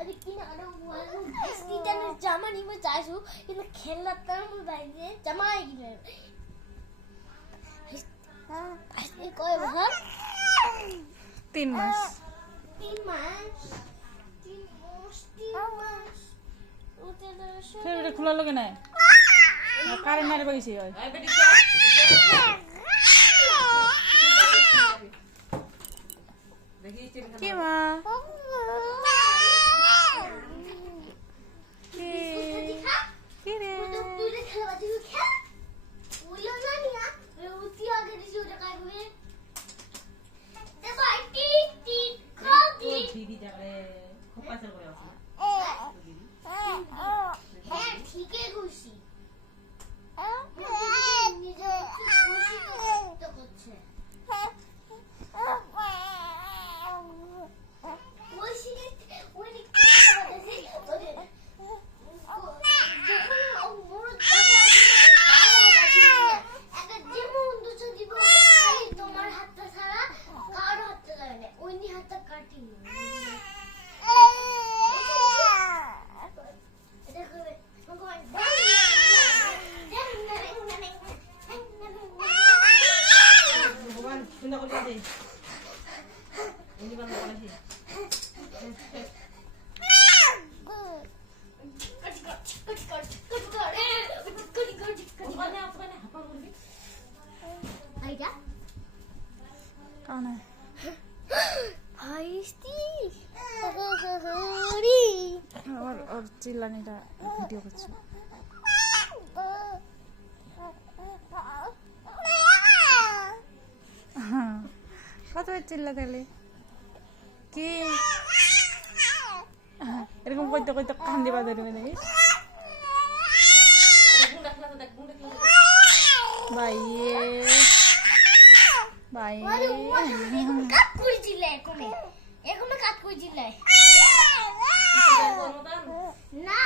अरे किनारे वालों इसकी जाने जमा नहीं मैं चाहूँ इन्हें खेलना तब मुझे जमा आएगी ऐसे कोई बात 3 মাস 3 मास ফের খোলা লাগে না কারে মারে বইছি হয় কি মা কি রে ठीक है खुशी कौन है और चिल्लाने का वीडियो कुछ কত চিল্লা তাহলে কি এরকম কইতে কইতে কান দিবা ধরবে নাকি ভাইয়ে ভাইয়ে কাট করে দিলে এখন কাট করে দিলে না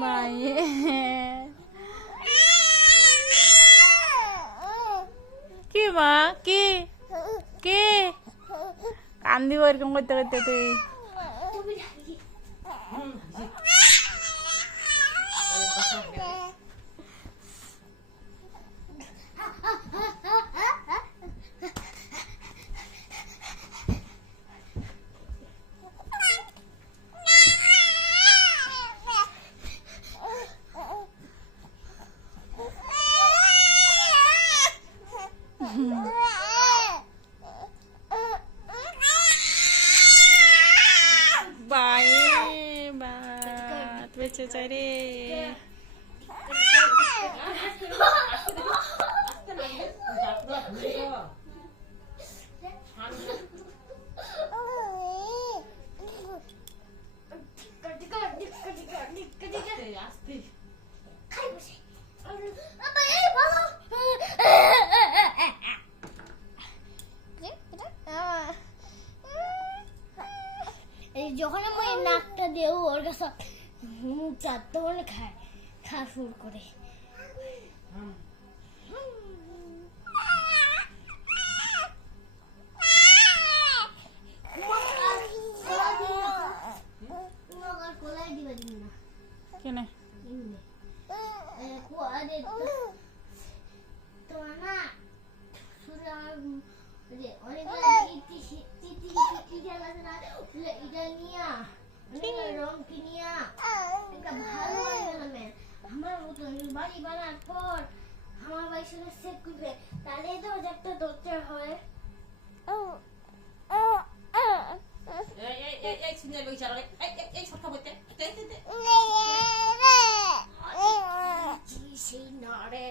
ভাইয়ে কি মা কি কি কান দিব এরকম করতে করতে তুই Bye, bye. Beca cari. যখন আমি নাকটা দেও ওর কাছে মুখ চাপতে বলে খায় খা শুরু করে কোলাই দিবা দিন না কেন তো না শুধু অনেক এটা নিয়া রং কিনিয়া একটা ভালো আমার মতন বাড়ি বানার পর আমার বাড়ির সঙ্গে সেট করবে তাহলে তো একটা দরজা হয় সেই নারে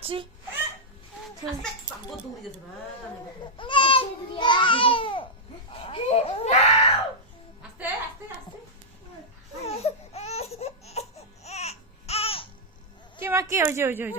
ছি। 또 우리 돼서 막 아스테 아스테 아스테 কি মা কি হয়েছে হয়েছে হয়েছে